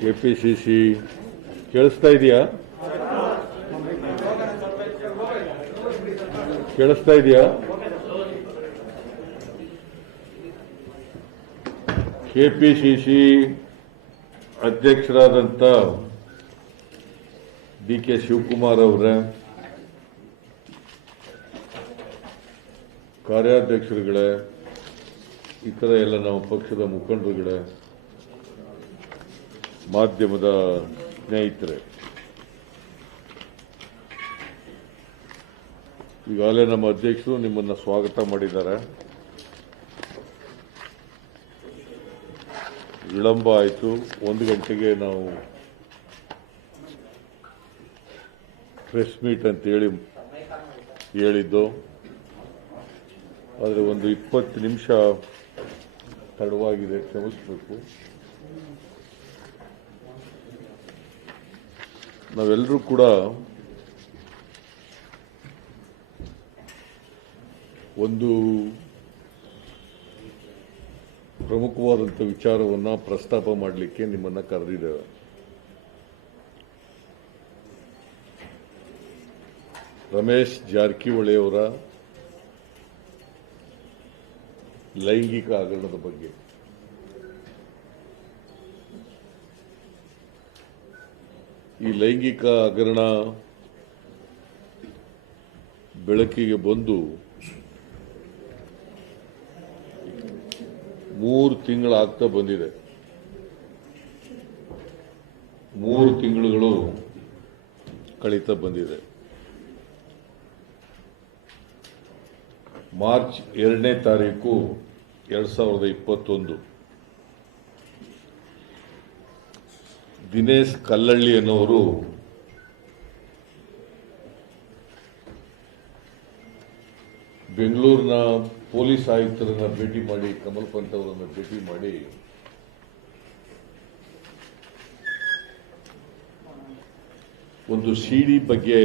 KPCC ಕೇಳಿಸ್ತಾ ಇದೆಯಾ? ಕೇಳಿಸ್ತಾ ಇದೆಯಾ? ಕೆಪಿಸಿಸಿ ಅಧ್ಯಕ್ಷರಾದಂಥ ಡಿ.ಕೆ. ಶಿವಕುಮಾರ್ ಅವರ ಕಾರ್ಯಾಧ್ಯಕ್ಷರುಗಳೇ, ಇತರ ಎಲ್ಲ ನಮ್ಮ ಪಕ್ಷದ ಮುಖಂಡರುಗಳೇ, ಮಾಧ್ಯಮದ ಸ್ನೇಹಿತರೆ, ಈಗಾಗಲೇ ನಮ್ಮ ಅಧ್ಯಕ್ಷರು ನಿಮ್ಮನ್ನು ಸ್ವಾಗತ ಮಾಡಿದ್ದಾರೆ. ವಿಳಂಬ ಆಯಿತು. 1 ಗಂಟೆಗೆ ನಾವು ಪ್ರೆಸ್ ಮೀಟ್ ಅಂತೇಳಿ ಹೇಳಿದ್ದು, ಆದರೆ ಒಂದು 20 ನಿಮಿಷ ತಡವಾಗಿದೆ, ಕ್ಷಮಿಸಬೇಕು. ನಾವೆಲ್ಲರೂ ಕೂಡ ಒಂದು ಪ್ರಮುಖವಾದಂಥ ವಿಚಾರವನ್ನು ಪ್ರಸ್ತಾಪ ಮಾಡಲಿಕ್ಕೆ ನಿಮ್ಮನ್ನು ಕರೆದಿದ್ದೇವೆ. ರಮೇಶ್ ಜಾರಕಿಹೊಳಿ ಅವರ ಲೈಂಗಿಕ ಹಗರಣದ ಬಗ್ಗೆ. ಈ ಲೈಂಗಿಕ ಹಗರಣ ಬೆಳಕಿಗೆ ಬಂದು 3 ತಿಂಗಳಾಗ್ತಾ ಬಂದಿದೆ. 3 ತಿಂಗಳುಗಳು ಕಳೀತಾ ಬಂದಿದೆ. ಮಾರ್ಚ್ 2ನೇ ತಾರೀಕು 2021 ದಿನೇಶ್ ಕಲ್ಲಳ್ಳಿ ಅನ್ನೋರು ಬೆಂಗಳೂರಿನ ಪೊಲೀಸ್ ಆಯುಕ್ತರನ್ನ ಭೇಟಿ ಮಾಡಿ, ಕಮಲ್ ಪಂತ್ ಅವರನ್ನು ಭೇಟಿ ಮಾಡಿ ಒಂದು ಸಿಡಿ ಬಗ್ಗೆ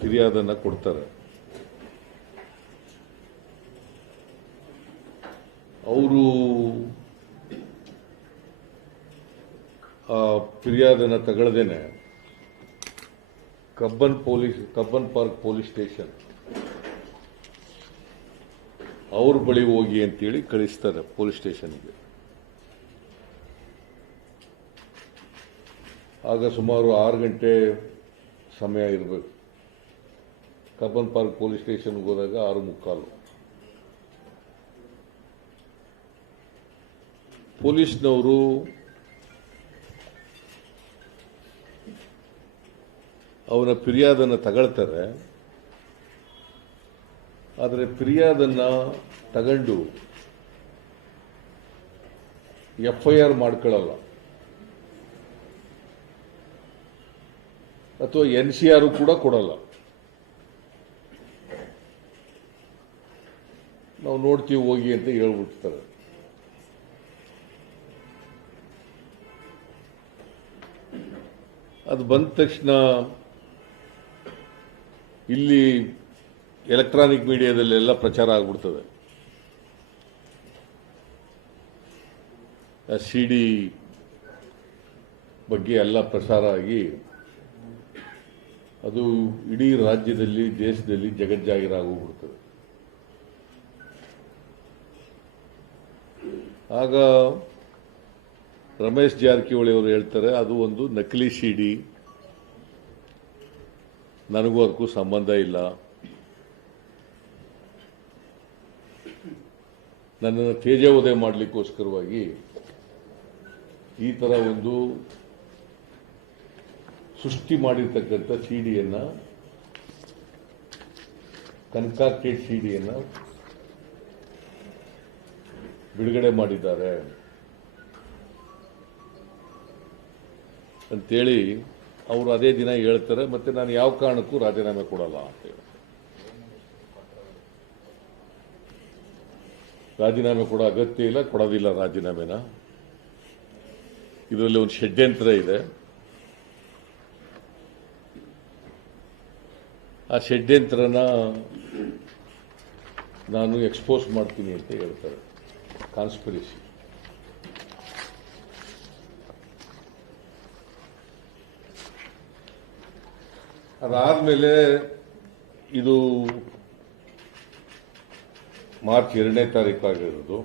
ಫಿರ್ಯಾದನ್ನ ಕೊಡ್ತಾರೆ. ಅವರು ಆ ಫಿರ್ಯಾದನ್ನ ತಗೊಳ್ಳದೇನೆ ಕಬ್ಬನ್ ಪಾರ್ಕ್ ಪೊಲೀಸ್ ಸ್ಟೇಷನ್ ಅವ್ರ ಬಳಿ ಹೋಗಿ ಅಂತೇಳಿ ಕಳಿಸ್ತಾರೆ ಪೊಲೀಸ್ ಸ್ಟೇಷನ್ಗೆ. ಆಗ ಸುಮಾರು 6 ಗಂಟೆ ಸಮಯ ಇರಬೇಕು. ಕಬ್ಬನ್ ಪಾರ್ಕ್ ಪೊಲೀಸ್ ಸ್ಟೇಷನ್ಗೆ ಹೋದಾಗ 6:45. ಪೊಲೀಸ್ನವರು ಅವನ ಫಿರ್ಯಾದನ್ನು ತಗೊಳ್ತಾರೆ. ಆದರೆ ಫಿರ್ಯಾದನ್ನ ತಗೊಂಡು FIR ಮಾಡ್ಕೊಳ್ಳಲ್ಲ, ಅಥವಾ NCR ಕೂಡ ಕೊಡಲ್ಲ. ನಾವು ನೋಡ್ತೀವಿ ಹೋಗಿ ಅಂತ ಹೇಳ್ಬಿಡ್ತಾರೆ. ಅದು ಬಂದ ತಕ್ಷಣ ಇಲ್ಲಿ ಎಲೆಕ್ಟ್ರಾನಿಕ್ ಮೀಡಿಯಾದಲ್ಲೆಲ್ಲ ಪ್ರಚಾರ ಆಗ್ಬಿಡ್ತದೆ. ಸಿಡಿ ಬಗ್ಗೆ ಎಲ್ಲ ಪ್ರಸಾರ ಆಗಿ ಅದು ಇಡೀ ರಾಜ್ಯದಲ್ಲಿ, ದೇಶದಲ್ಲಿ ಜಗಜ್ಜಾಹಿರಾಗೋಗ್ಬಿಡ್ತದೆ. ಆಗ ರಮೇಶ್ ಜಾರಕಿಹೊಳಿ ಅವರು ಹೇಳ್ತಾರೆ, ಅದು ಒಂದು ನಕಲಿ ಸಿಡಿ, ನನಗೂ ಅದಕ್ಕೂ ಸಂಬಂಧ ಇಲ್ಲ, ನನ್ನನ್ನು ತೇಜೋವಧೆ ಮಾಡಲಿಕ್ಕೋಸ್ಕರವಾಗಿ ಈ ಥರ ಒಂದು ಸೃಷ್ಟಿ ಮಾಡಿರ್ತಕ್ಕಂಥ ಸಿಡಿಯನ್ನು, ಕನ್ಕಾಕ್ಟೆಡ್ ಸಿಡಿಯನ್ನು ಬಿಡುಗಡೆ ಮಾಡಿದ್ದಾರೆ ಅಂತೇಳಿ ಅವರು ಅದೇ ದಿನ ಹೇಳ್ತಾರೆ. ಮತ್ತೆ ನಾನು ಯಾವ ಕಾರಣಕ್ಕೂ ರಾಜೀನಾಮೆ ಕೊಡಲ್ಲ ಅಂತೇಳಿ. ರಾಜೀನಾಮೆ ಕೊಡೋ ಅಗತ್ಯ ಇಲ್ಲ, ಕೊಡೋದಿಲ್ಲ ರಾಜೀನಾಮೆನ. ಇದರಲ್ಲಿ ಒಂದು ಷಡ್ಯಂತ್ರ ಇದೆ. ಆ ಷಡ್ಯಂತ್ರನ ನಾನು ಎಕ್ಸ್ಪೋಸ್ ಮಾಡ್ತೀನಿ ಅಂತ ಹೇಳ್ತಾರೆ. ಕಾನ್ಸ್ಪಿರಸಿ. ಅದಾದಮೇಲೆ ಇದು ಮಾರ್ಚ್ 2ನೇ ತಾರೀಕು ಆಗಿರೋದು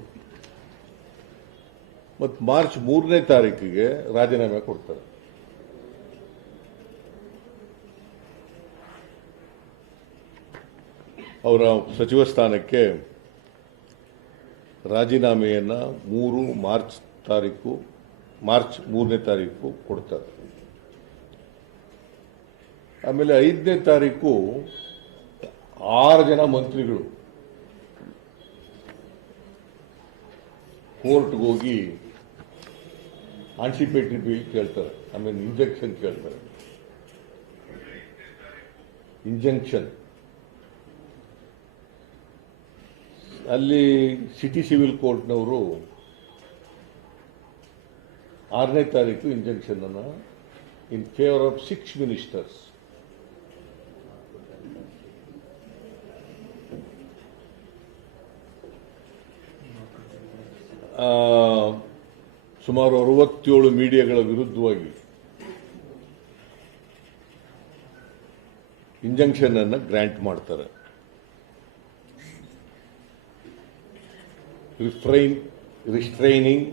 ಮತ್ತು ಮಾರ್ಚ್ 3ನೇ ತಾರೀಕಿಗೆ ರಾಜೀನಾಮೆ ಕೊಡ್ತಾರೆ. ಅವರ ಸಚಿವ ಸ್ಥಾನಕ್ಕೆ ರಾಜೀನಾಮೆಯನ್ನು ಮಾರ್ಚ್ 3ನೇ ತಾರೀಕು ಕೊಡ್ತಾರೆ. ಆಮೇಲೆ 5ನೇ ತಾರೀಕು 6 ಜನ ಮಂತ್ರಿಗಳು ಕೋರ್ಟ್ಗೆ ಹೋಗಿ ಆಂಟಿಸಿಪೇಟರಿ ಬಿಲ್ ಕೇಳ್ತಾರೆ. ಆಮೇಲೆ ಇಂಜೆಕ್ಷನ್ ಕೇಳ್ತಾರೆ. ಇಂಜೆಕ್ಷನ್ ಅಲ್ಲಿ ಸಿಟಿ ಸಿವಿಲ್ ಕೋರ್ಟ್ನವರು 6ನೇ ತಾರೀಕು ಇಂಜೆಕ್ಷನ್ ಅನ್ನು ಇನ್ ಫೇವರ್ ಆಫ್ 6 ಮಿನಿಸ್ಟರ್ಸ್ ಸುಮಾರು 67 ಮೀಡಿಯಾಗಳ ವಿರುದ್ಧವಾಗಿ ಇಂಜೆಕ್ಷನ್ ಅನ್ನು ಗ್ರಾಂಟ್ ಮಾಡ್ತಾರೆ. Restraining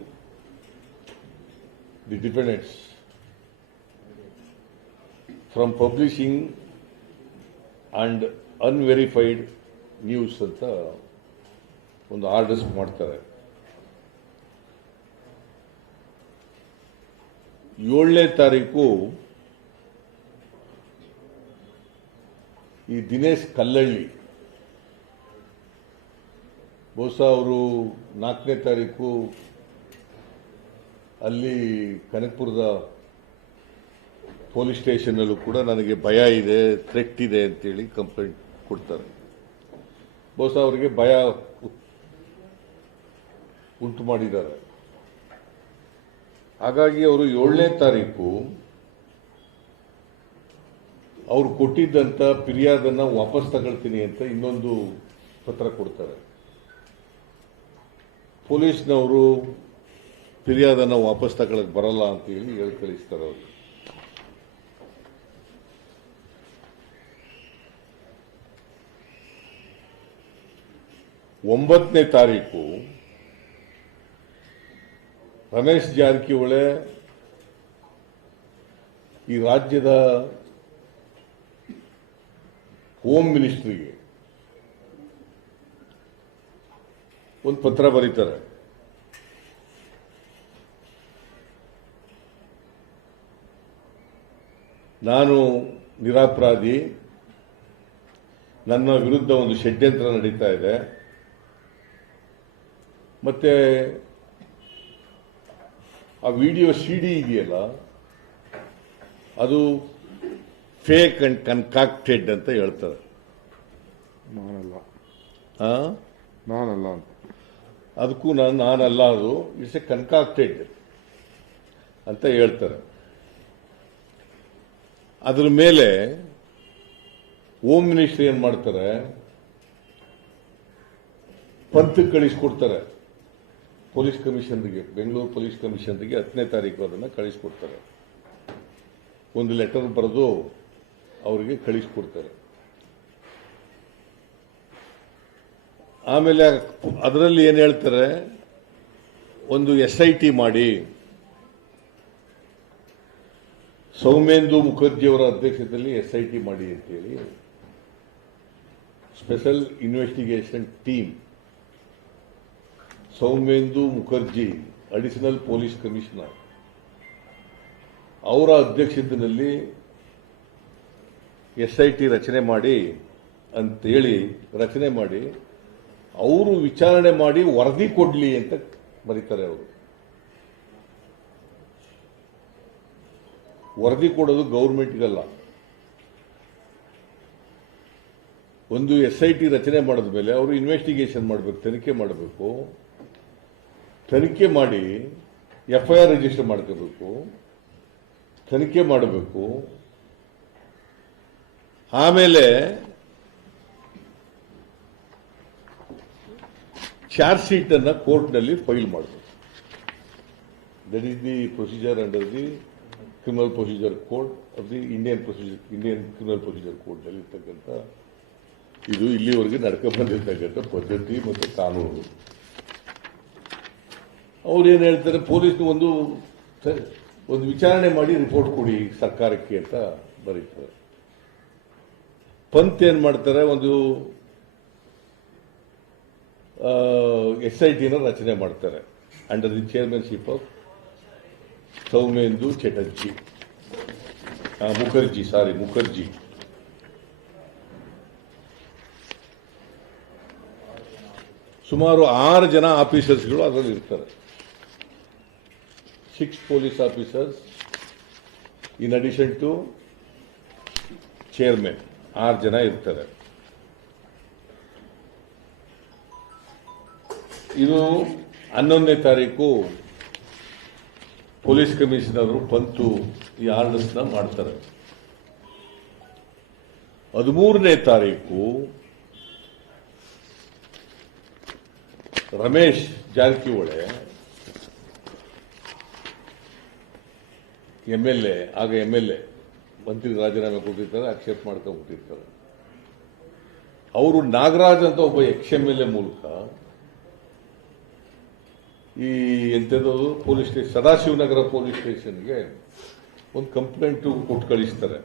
the defendants from publishing and unverified news ಅಂತ ಒಂದು ಆರ್ಡರ್ಸ್ ಮಾಡ್ತಾರೆ. 7ನೇ ತಾರೀಕು ಈ ದಿನೇಶ್ ಕಲ್ಲಳ್ಳಿ ಬಹುಶಃ ಅವರು 4ನೇ ತಾರೀಕು ಅಲ್ಲಿ ಕನಕಪುರದ ಪೊಲೀಸ್ ಸ್ಟೇಷನ್ನಲ್ಲೂ ಕೂಡ ನನಗೆ ಭಯ ಇದೆ, ಥ್ರೆಟ್ ಇದೆ ಅಂತೇಳಿ ಕಂಪ್ಲೇಂಟ್ ಕೊಡ್ತಾರೆ. ಬಹುಶಃ ಅವರಿಗೆ ಭಯ ಉಂಟು ಮಾಡಿದ್ದಾರೆ. ಹಾಗಾಗಿ ಅವರು 7ನೇ ತಾರೀಕು ಅವರು ಕೊಟ್ಟಿದ್ದಂಥ ಫಿರ್ಯಾದನ್ನು ವಾಪಸ್ ತಗೊಳ್ತೀನಿ ಅಂತ ಇನ್ನೊಂದು ಪತ್ರ ಕೊಡ್ತಾರೆ. ಪೊಲೀಸ್ನವರು ಫಿರ್ಯಾದನ್ನು ವಾಪಸ್ ತಗೊಳಕ್ ಬರಲ್ಲ ಅಂತ ಹೇಳಿ ಕಳಿಸ್ತಾರೆ. ಅವರು 9ನೇ ತಾರೀಕು ರಮೇಶ್ ಜಾರಕಿಹೊಳಿ ಈ ರಾಜ್ಯದ ಹೋಮ್ ಮಿನಿಸ್ಟ್ರಿಗೆ ಒಂದು ಪತ್ರ ಬರೀತಾರೆ. ನಾನು ನಿರಪರಾಧಿ, ನನ್ನ ವಿರುದ್ಧ ಒಂದು ಷಡ್ಯಂತ್ರ ನಡೀತಾ ಇದೆ, ಮತ್ತೆ ಆ ವಿಡಿಯೋ ಸಿಡಿ ಇದೆಯಲ್ಲ ಅದು ಫೇಕ್ ಅಂಡ್ ಕನ್ಕಾಕ್ಟೆಡ್ ಅಂತ ಹೇಳ್ತಾರೆ. ನಾನಲ್ಲ ಅದಕ್ಕೂ ನಾನಲ್ಲ, ಅದು ಇಟ್ಸ್ ಎ ಕನ್ಕಾಕ್ಟೆಡ್ ಅಂತ ಹೇಳ್ತಾರೆ. ಅದ್ರ ಮೇಲೆ ಹೋಮ್ ಮಿನಿಸ್ಟ್ರಿ ಏನ್ ಮಾಡ್ತಾರೆ, ಪಂಥಕ್ಕೆ ಕಳಿಸ್ಕೊಡ್ತಾರೆ ಪೊಲೀಸ್ ಕಮಿಷನರ್ಗೆ, ಬೆಂಗಳೂರು ಪೊಲೀಸ್ ಕಮಿಷನರ್ಗೆ 10ನೇ ತಾರೀಕು ಅದನ್ನು ಕಳಿಸ್ಕೊಡ್ತಾರೆ. ಒಂದು ಲೆಟರ್ ಬರೆದು ಅವರಿಗೆ ಕಳಿಸ್ಕೊಡ್ತಾರೆ. ಆಮೇಲೆ ಅದರಲ್ಲಿ ಏನು ಹೇಳ್ತಾರೆ, ಒಂದು SIT ಮಾಡಿ ಸೌಮೇಂದು ಮುಖರ್ಜಿಯವರ ಅಧ್ಯಕ್ಷತೆಯಲ್ಲಿ SIT ಮಾಡಿ ಅಂತೇಳಿ special investigation team, Soumendu Mukherjee additional police commissioner ಅವರ ಅಧ್ಯಕ್ಷತೆಯಲ್ಲಿ SIT ರಚನೆ ಮಾಡಿ ಅಂತೇಳಿ ರಚನೆ ಮಾಡಿ ಅವರು ವಿಚಾರಣೆ ಮಾಡಿ ವರದಿ ಕೊಡ್ಲಿ ಅಂತ ಬರೀತಾರೆ. ಅವರು ವರದಿ ಕೊಡೋದು ಗೌರ್ಮೆಂಟ್ಗಲ್ಲ. ಒಂದು SIT ರಚನೆ ಮಾಡಿದ ಮೇಲೆ ಅವರು ಇನ್ವೆಸ್ಟಿಗೇಷನ್ ಮಾಡಬೇಕು, ತನಿಖೆ ಮಾಡಬೇಕು. ತನಿಖೆ ಮಾಡಿ FIR ರಿಜಿಸ್ಟರ್ ಮಾಡ್ಕೋಬೇಕು, ತನಿಖೆ ಮಾಡಬೇಕು. ಆಮೇಲೆ ಚಾರ್ಜ್ ಶೀಟ್ ಅನ್ನು ಕೋರ್ಟ್ನಲ್ಲಿ ಫೈಲ್ ಮಾಡಬೇಕು. That is the procedure under the criminal procedure code of the Indian criminal procedure ಕೋಡ್ನಲ್ಲಿ ಇರ್ತಕ್ಕಂಥ ಇದು ಇಲ್ಲಿವರೆಗೆ ನಡ್ಕೊಂಡು ಬಂದಿರ್ತಕ್ಕಂಥ ಪದ್ಧತಿ ಮತ್ತು ಕಾನೂನು. ಅವ್ರು ಏನು ಹೇಳ್ತಾರೆ, ಪೊಲೀಸ್ ಒಂದು ವಿಚಾರಣೆ ಮಾಡಿ ರಿಪೋರ್ಟ್ ಕೊಡಿ ಸರ್ಕಾರಕ್ಕೆ ಅಂತ ಬರೀತಾರೆ. ಪಂತ್ ಏನ್ ಮಾಡ್ತಾರೆ, ಒಂದು SIT ರಚನೆ ಮಾಡ್ತಾರೆ under the chairmanship of Soumendu Chatterjee Mukherjee. ಸುಮಾರು 6 ಜನ ಆಫೀಸರ್ಸ್ಗಳು ಅದರಲ್ಲಿ ಇರ್ತಾರೆ. 6 police officers in addition to chairman 6 ಜನ ಇರ್ತಾರೆ. ಇದು 11ನೇ ತಾರೀಕು ಪೊಲೀಸ್ ಕಮಿಷನರ್ ಪಂತು ಈ ಆರ್ಡರ್ಸ್ನ ಮಾಡ್ತಾರೆ. 13ನೇ ತಾರೀಕು ರಮೇಶ್ ಜಾರಕಿಹೊಳಿ ಆಗ MLA ಮಂತ್ರಿ ರಾಜೀನಾಮೆ ಕೊಟ್ಟಿರ್ತಾರೆ, ಅಕ್ಸೆಪ್ಟ್ ಮಾಡ್ಕೊಂಡ್ಬಿಟ್ಟಿರ್ತಾರೆ. ಅವರು ನಾಗರಾಜ್ ಅಂತ ಒಬ್ಬ XMLA ಮೂಲಕ ಈ ಎಂಥದ್ದು ಪೊಲೀಸ್ ಸ್ಟೇಷನ್ ಸದಾಶಿವನಗರ ಪೊಲೀಸ್ ಸ್ಟೇಷನ್ಗೆ ಒಂದು ಕಂಪ್ಲೇಂಟ್ ಕೊಟ್ಟು ಕಳಿಸ್ತಾರೆ.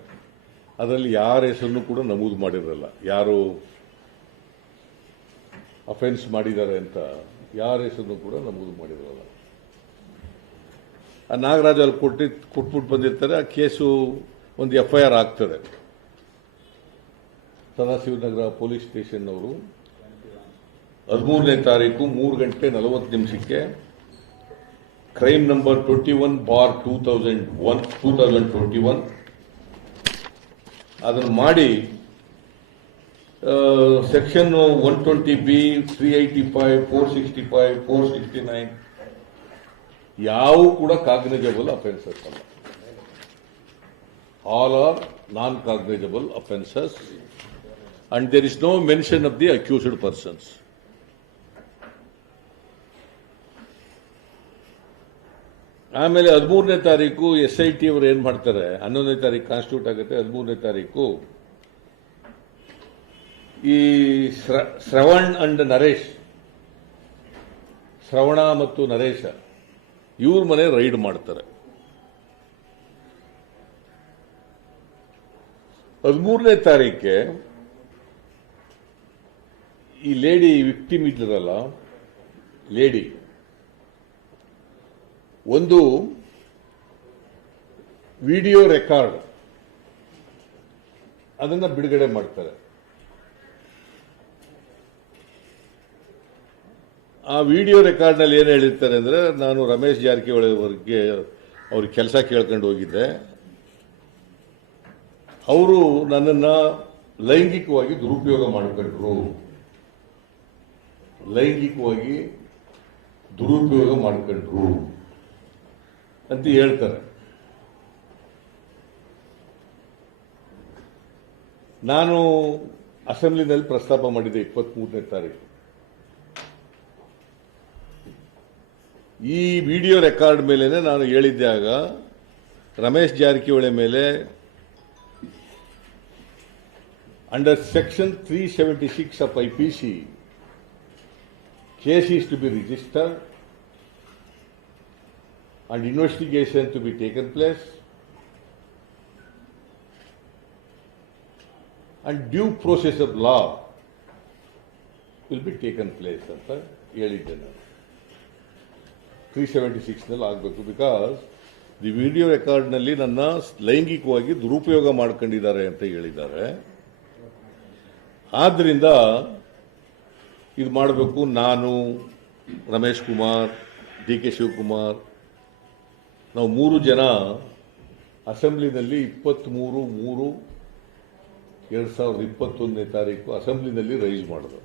ಅದರಲ್ಲಿ ಯಾರ ಹೆಸರನ್ನು ಕೂಡ ನಮೂದು ಮಾಡಿರಲ್ಲ, ಯಾರು ಅಫೆನ್ಸ್ ಮಾಡಿದ್ದಾರೆ ಅಂತ ಯಾರ ಹೆಸರನ್ನು ಕೂಡ ನಮೂದು ಮಾಡಿರಲ್ಲ. ಆ ನಾಗರಾಜ್ ಅಲ್ಲಿ ಕೊಟ್ಬಿಟ್ಟು ಬಂದಿರ್ತಾರೆ. ಆ ಕೇಸು ಒಂದು FIR ಆಗ್ತದೆ. ಸದಾಶಿವನಗರ ಪೊಲೀಸ್ ಸ್ಟೇಷನ್ ಅವರು 13ನೇ ತಾರೀಕು 3:40 ಕ್ರೈಮ್ ನಂಬರ್ 21/2021 ಅದನ್ನು ಮಾಡಿ ಸೆಕ್ಷನ್ 120B 385 465 469 ಯಾವ ಕೂಡ ಕಾಗ್ನಿಜಬಲ್ ಅಫೆನ್ಸಸ್ ಅಲ್ಲ. All are non cognizable offences and there is no mention of the accused persons. ಆಮೇಲೆ 13ನೇ ತಾರೀಕು SIT ಅವರು ಏನ್ ಮಾಡ್ತಾರೆ, 11ನೇ ತಾರೀಕು ಕಾನ್ಸ್ಟಿಟ್ಯೂಟ್ ಆಗುತ್ತೆ. 13ನೇ ತಾರೀಕು ಈ ಶ್ರವಣ್ ಅಂಡ್ ನರೇಶ್, ಶ್ರವಣ ಮತ್ತು ನರೇಶ ಇವ್ರ ಮನೆ ರೈಡ್ ಮಾಡ್ತಾರೆ. 13ನೇ ತಾರೀಕೆ ಈ ಲೇಡಿ ವಿಕ್ಟಿಮ್ ಇದ್ರಲ್ಲ, ಲೇಡಿ ಒಂದು ವಿಡಿಯೋ ರೆಕಾರ್ಡ್ ಅದನ್ನ ಬಿಡುಗಡೆ ಮಾಡ್ತಾರೆ. ಆ ವಿಡಿಯೋ ರೆಕಾರ್ಡ್ನಲ್ಲಿ ಏನು ಹೇಳಿರ್ತಾರೆ ಅಂದ್ರೆ, ನಾನು ರಮೇಶ್ ಜಾರಕಿಹೊಳಿ ಅವರಿಗೆ ಅವ್ರಿಗೆ ಕೆಲಸ ಕೇಳ್ಕೊಂಡು ಹೋಗಿದ್ದೆ, ಅವರು ನನ್ನನ್ನ ಲೈಂಗಿಕವಾಗಿ ದುರುಪಯೋಗ ಮಾಡಿಕೊಂಡ್ರು ಅಂತ ಹೇಳ್ತಾರೆ. ನಾನು ಅಸೆಂಬ್ಲಿನಲ್ಲಿ ಪ್ರಸ್ತಾಪ ಮಾಡಿದ್ದೆ 23ನೇ ತಾರೀಕು. ಈ ವಿಡಿಯೋ ರೆಕಾರ್ಡ್ ಮೇಲೇನೆ ನಾನು ಹೇಳಿದ್ದೆ, ಆಗ ರಮೇಶ್ ಜಾರಕಿಹೊಳಿ ಮೇಲೆ under section 376 of IPC case is to be registered and investigation to be taken place and due process of law will be taken place ಅಂತ ಹೇಳಿದ್ದೆ ನಾನು. 376 ನಲ್ಲಿ ಆಗಬೇಕು. ಬಿಕಾಸ್ ದಿ ವಿಡಿಯೋ ರೆಕಾರ್ಡ್ನಲ್ಲಿ ನನ್ನ ಲೈಂಗಿಕವಾಗಿ ದುರುಪಯೋಗ ಮಾಡ್ಕೊಂಡಿದ್ದಾರೆ ಅಂತ ಹೇಳಿದ್ದಾರೆ. ಆದ್ದರಿಂದ ಇದು ಮಾಡಬೇಕು. ನಾನು, ರಮೇಶ್ ಕುಮಾರ್, DK ಶಿವಕುಮಾರ್, ನಾವು 3 ಜನ ಅಸೆಂಬ್ಲಿನಲ್ಲಿ 23/3/2021ನೇ ತಾರೀಕು ಅಸೆಂಬ್ಲಿನಲ್ಲಿ ರೈಸ್ ಮಾಡಿದ್ರು.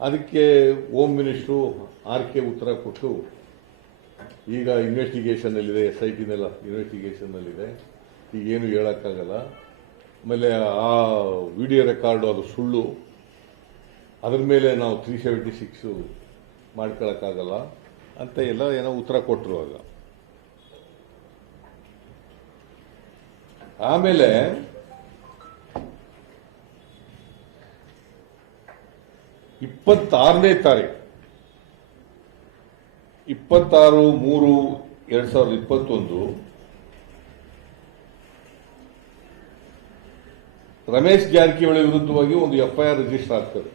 ಅದಕ್ಕೆ ಹೋಮ್ ಮಿನಿಸ್ಟ್ರು RK ಉತ್ತರ ಕೊಟ್ಟು, ಈಗ ಇನ್ವೆಸ್ಟಿಗೇಷನ್ನಲ್ಲಿದೆ, SIT ಇನ್ವೆಸ್ಟಿಗೇಷನ್ನಲ್ಲಿದೆ, ಈಗೇನು ಹೇಳೋಕ್ಕಾಗಲ್ಲ. ಆಮೇಲೆ ಆ ವಿಡಿಯೋ ರೆಕಾರ್ಡು ಅದು ಸುಳ್ಳು, ಅದ್ರ ಮೇಲೆ ನಾವು 376 ಮಾಡ್ಕೊಳಕ್ಕಾಗಲ್ಲ ಅಂತ ಎಲ್ಲ ಏನೋ ಉತ್ತರ ಕೊಟ್ಟರು. ಆಗ ಆಮೇಲೆ ಇಪ್ಪತ್ತಾರನೇ ತಾರೀಕು 26/3/2021 ರಮೇಶ್ ಜಾರಕಿಹೊಳಿ ವಿರುದ್ಧವಾಗಿ ಒಂದು ಎಫ್ಐಆರ್ ರಿಜಿಸ್ಟರ್ ಆಗ್ತದೆ.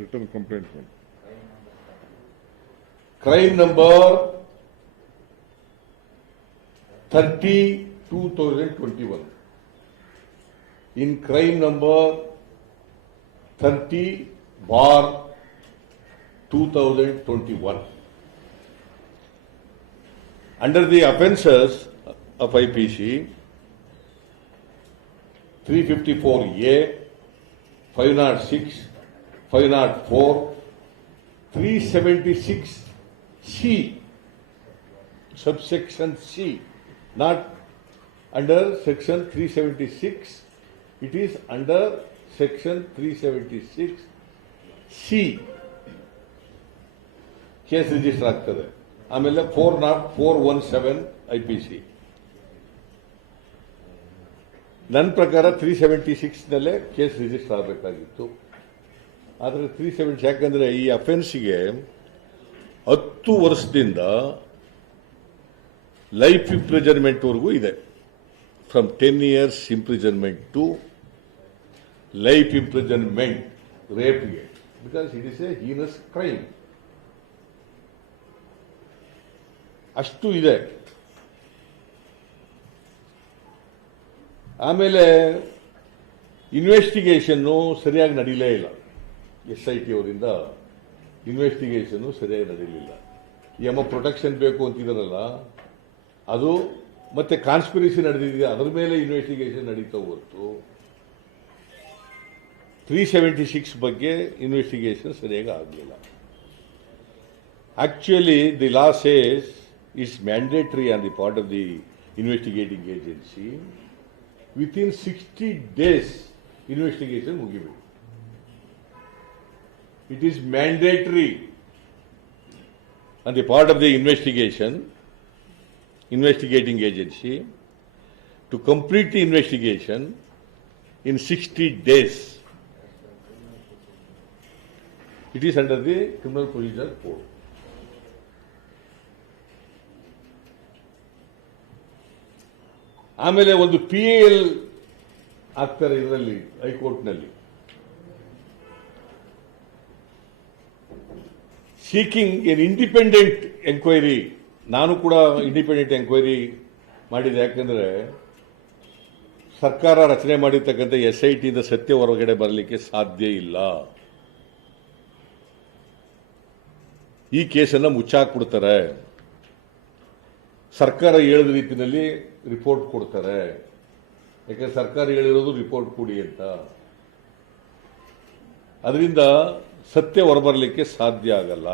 Return complaint crime number 30/2021. In crime number 30/2021. Under the offences of IPC 354A, 506, 504, 376C, subsection C, not under section 376, it is under section 376C case register ಆಗ್ತದೆ. ಆಮೇಲೆ 417 IPC. ನನ್ನ ಪ್ರಕಾರ 376 ನಲ್ಲೇ ಕೇಸ್ ರಿಜಿಸ್ಟರ್ ಆಗಬೇಕಾಗಿತ್ತು. ಆದರೆ 370 ಯಾಕಂದ್ರೆ ಈ ಅಫೆನ್ಸ್ಗೆ 10 ವರ್ಷದಿಂದ ಲೈಫ್ ಇಂಪ್ರಿಸನ್ಮೆಂಟ್ ವರೆಗೂ ಇದೆ. From 10 years imprisonment to life imprisonment ರೇಪ್ಗೆ, because it is a heinous crime. ಅಷ್ಟು ಇದೆ. ಆಮೇಲೆ ಇನ್ವೆಸ್ಟಿಗೇಷನ್ನು ಸರಿಯಾಗಿ ನಡೀಲೇ ಇಲ್ಲ. SIT ಅವರಿಂದ ಇನ್ವೆಸ್ಟಿಗೇಷನ್ನು ಸರಿಯಾಗಿ ನಡೀಲಿಲ್ಲ. ಪ್ರೊಟೆಕ್ಷನ್ ಬೇಕು ಅಂತಿದಾರಲ್ಲ ಅದು, ಮತ್ತೆ ಕಾನ್ಸ್ಪಿರಸಿ ನಡೆದಿದೆ ಅದರ ಮೇಲೆ ಇನ್ವೆಸ್ಟಿಗೇಷನ್ ನಡೀತಾ ಹೊರತು 376 ಬಗ್ಗೆ ಇನ್ವೆಸ್ಟಿಗೇಷನ್ ಸರಿಯಾಗಿ ಆಗಲಿಲ್ಲ. Actually the law says it's mandatory on the part of the investigating agency within 60 days investigation ಮುಗಿಬೇಕು. It is mandatory on the part of the investigating agency to complete the investigation in 60 days. It is under the Criminal Procedure Code. ಆಮೇಲೆ ಒಂದು PAL ಆಗ್ತಾರೆ ಇದರಲ್ಲಿ ಹೈಕೋರ್ಟ್ನಲ್ಲಿ, seeking N independent enquiry. ನಾನು ಕೂಡ independent enquiry ಮಾಡಿದೆ. ಯಾಕಂದ್ರೆ ಸರ್ಕಾರ ರಚನೆ ಮಾಡಿರ್ತಕ್ಕಂಥ SIT ಇಂದ ಸತ್ಯ ಹೊರಗಡೆ ಬರಲಿಕ್ಕೆ ಸಾಧ್ಯ ಇಲ್ಲ. ಈ ಕೇಸನ್ನು ಮುಚ್ಚಾಕ್ಬಿಡ್ತಾರೆ. ಸರ್ಕಾರ ಹೇಳಿದ ರೀತಿಯಲ್ಲಿ ರಿಪೋರ್ಟ್ ಕೊಡ್ತಾರೆ. ಯಾಕಂದ್ರೆ ಸರ್ಕಾರ ಹೇಳಿರೋದು ರಿಪೋರ್ಟ್ ಕೊಡಿ ಅಂತ. ಅದರಿಂದ ಸತ್ಯ ಹೊರಬರಲಿಕ್ಕೆ ಸಾಧ್ಯ ಆಗಲ್ಲ.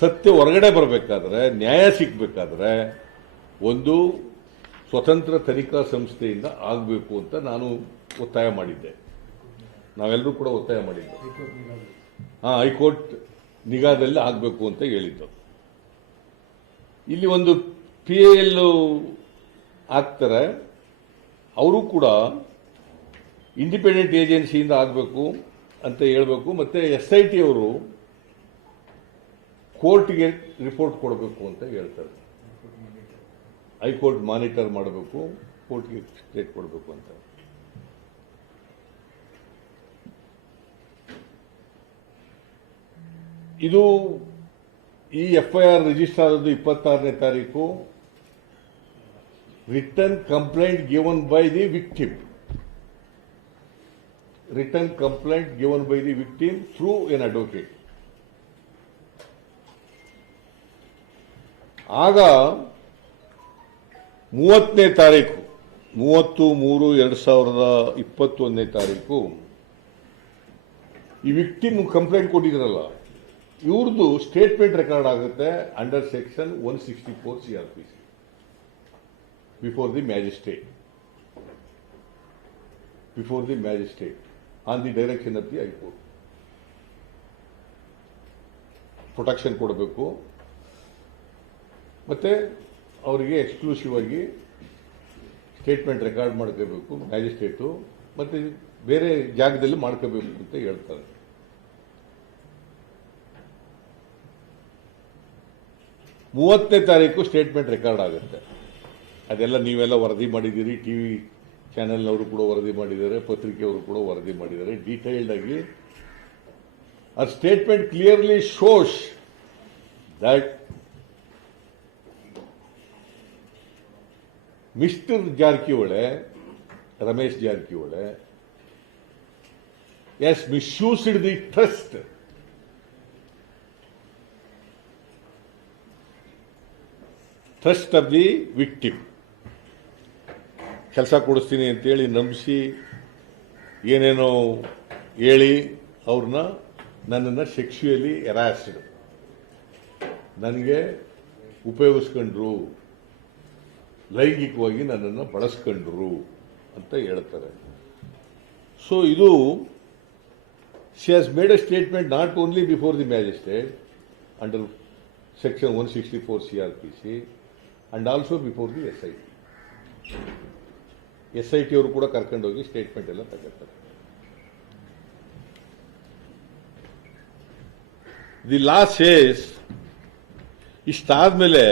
ಸತ್ಯ ಹೊರಗಡೆ ಬರಬೇಕಾದ್ರೆ, ನ್ಯಾಯ ಸಿಗಬೇಕಾದ್ರೆ ಒಂದು ಸ್ವತಂತ್ರ ತನಿಖಾ ಸಂಸ್ಥೆಯಿಂದ ಆಗಬೇಕು ಅಂತ ನಾನು ಒತ್ತಾಯ ಮಾಡಿದ್ದೆ. ನಾವೆಲ್ಲರೂ ಕೂಡ ಒತ್ತಾಯ ಮಾಡಿದ್ದೆ. ಹೈಕೋರ್ಟ್ ನಿಗಾದಲ್ಲಿ ಆಗಬೇಕು ಅಂತ ಹೇಳಿದ್ದು. ಇಲ್ಲಿ ಒಂದು PAL ಆಗ್ತಾರೆ, ಅವರು ಕೂಡ ಇಂಡಿಪೆಂಡೆಂಟ್ ಏಜೆನ್ಸಿಯಿಂದ ಆಗಬೇಕು ಅಂತ ಹೇಳಬೇಕು. ಮತ್ತೆ SIT ಅವರು ಕೋರ್ಟ್ಗೆ ರಿಪೋರ್ಟ್ ಕೊಡಬೇಕು ಅಂತ ಹೇಳ್ತಾರೆ. ಹೈಕೋರ್ಟ್ ಮಾನಿಟರ್ ಮಾಡಬೇಕು, ಕೋರ್ಟ್ಗೆ ಸ್ಟೇಟ್ ಕೊಡಬೇಕು ಅಂತ. ಇದು ಈ FIR ರಿಜಿಸ್ಟರ್ ಆದದ್ದು 26ನೇ ತಾರೀಕು. Return complaint given by the victim. Written complaint given by the victim through an advocate. ಆಗ 30ನೇ ತಾರೀಕು 30/3/2021 ತಾರೀಕು ಈ ವಿಕ್ಟಿಮ್ ಕಂಪ್ಲೇಂಟ್ ಕೊಟ್ಟಿದ್ರಲ್ಲ, ಇವ್ರದ್ದು ಸ್ಟೇಟ್ಮೆಂಟ್ ರೆಕಾರ್ಡ್ ಆಗುತ್ತೆ under section 164 CRPC before the magistrate. On the direction of the High Court. Protection ಕೊಡಬೇಕು. ಮತ್ತು ಅವರಿಗೆ exclusive ಆಗಿ ಸ್ಟೇಟ್ಮೆಂಟ್ ರೆಕಾರ್ಡ್ ಮಾಡ್ಕೋಬೇಕು ಮ್ಯಾಜಿಸ್ಟ್ರೇಟು, ಮತ್ತು ಬೇರೆ ಜಾಗದಲ್ಲಿ ಮಾಡ್ಕೋಬೇಕು ಅಂತ ಹೇಳ್ತಾರೆ. ಮೂವತ್ತನೇ ತಾರೀಕು ಸ್ಟೇಟ್ಮೆಂಟ್ ರೆಕಾರ್ಡ್ ಆಗುತ್ತೆ. ಅದೆಲ್ಲ ನೀವೆಲ್ಲ ವರದಿ ಮಾಡಿದ್ದೀರಿ, ಟಿ ವಿ ಚಾನೆಲ್ನವರು ಕೂಡ ವರದಿ ಮಾಡಿದ್ದಾರೆ, ಪತ್ರಿಕೆಯವರು ಕೂಡ ವರದಿ ಮಾಡಿದ್ದಾರೆ. ಡೀಟೇಲ್ಡ್ ಆಗಿ ಆ statement clearly shows that mister Jarkiholi, Ramesh Jarkiholi has misused the trust of the victim. ಕೆಲಸ ಕೊಡಿಸ್ತೀನಿ ಅಂತೇಳಿ ನಂಬಿಸಿ ಏನೇನೋ ಹೇಳಿ ನನ್ನನ್ನು ಸೆಕ್ಸುಯಲಿ ಹೆರಾಸ್ಡ್, ನನಗೆ ಉಪಯೋಗಿಸ್ಕೊಂಡ್ರು, ಲೈಂಗಿಕವಾಗಿ ನನ್ನನ್ನು ಬಳಸ್ಕೊಂಡ್ರು ಅಂತ ಹೇಳ್ತಾರೆ. ಸೊ ಇದು she has made a statement not only before the magistrate under section 164 CRPC and also before the SIT. SIT ಅವರು ಕೂಡ ಕರ್ಕೊಂಡು ಹೋಗಿ ಸ್ಟೇಟ್ಮೆಂಟ್ ಎಲ್ಲ ತಗೊಳ್ತಾರೆ. ದಿ ಲಾ ಸೇಸ್ ಇಷ್ಟಾದ್ಮೇಲೆ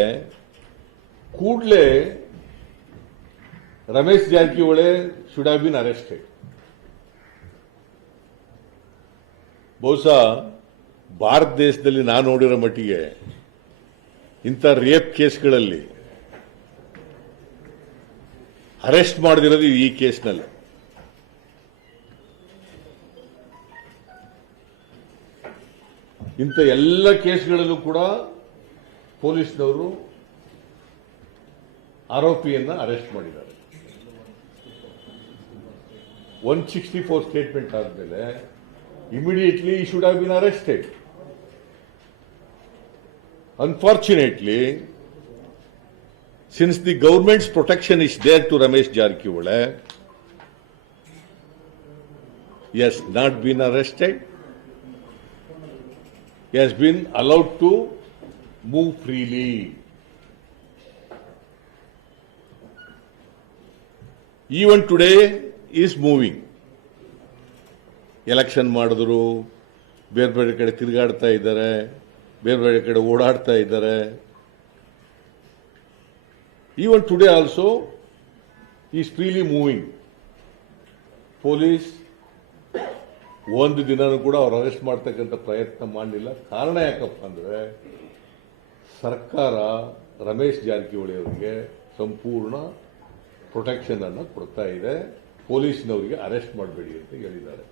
ಕೂಡಲೇ Ramesh Jarkiholi should have been arrested. ಬಹುಶಃ ಭಾರತ ದೇಶದಲ್ಲಿ ನಾನು ನೋಡಿರೋ ಮಟ್ಟಿಗೆ ಇಂಥ ರೇಪ್ ಕೇಸ್ಗಳಲ್ಲಿ ಅರೆಸ್ಟ್ ಮಾಡದಿರೋದು ಈ ಕೇಸ್ನಲ್ಲಿ. ಇಂಥ ಎಲ್ಲ ಕೇಸ್ಗಳಲ್ಲೂ ಕೂಡ ಪೊಲೀಸ್ನವರು ಆರೋಪಿಯನ್ನ ಅರೆಸ್ಟ್ ಮಾಡಿದ್ದಾರೆ. 164 ಸ್ಟೇಟ್ಮೆಂಟ್ ಆದಮೇಲೆ immediately he should have been arrested. Unfortunately, since the government's protection is there to Ramesh Jarkihola, he has not been arrested. He has been allowed to move freely. Even today he is moving. Election ಮಾಡಿದ್ರು, ಬೇರೆ ಬೇರೆ ಕಡೆ ತಿರುಗಾಡ್ತಾ ಇದ್ದಾರೆ, ಬೇರೆ ಬೇರೆ ಕಡೆ ಓಡಾಡ್ತಾ ಇದ್ದಾರೆ. Even today also is freely moving. Police ಒಂದು ದಿನನೂ ಕೂಡ ಅವ್ರು ಅರೆಸ್ಟ್ ಮಾಡ್ತಕ್ಕಂಥ ಪ್ರಯತ್ನ ಮಾಡಲಿಲ್ಲ. ಕಾರಣ ಯಾಕಪ್ಪ ಅಂದರೆ ಸರ್ಕಾರ ರಮೇಶ್ ಜಾರಕಿಹೊಳಿ ಅವರಿಗೆ ಸಂಪೂರ್ಣ ಪ್ರೊಟೆಕ್ಷನ್ ಅನ್ನು ಕೊಡ್ತಾ ಇದೆ. ಪೊಲೀಸ್ನವರಿಗೆ ಅರೆಸ್ಟ್ ಮಾಡಬೇಡಿ ಅಂತ ಹೇಳಿದ್ದಾರೆ.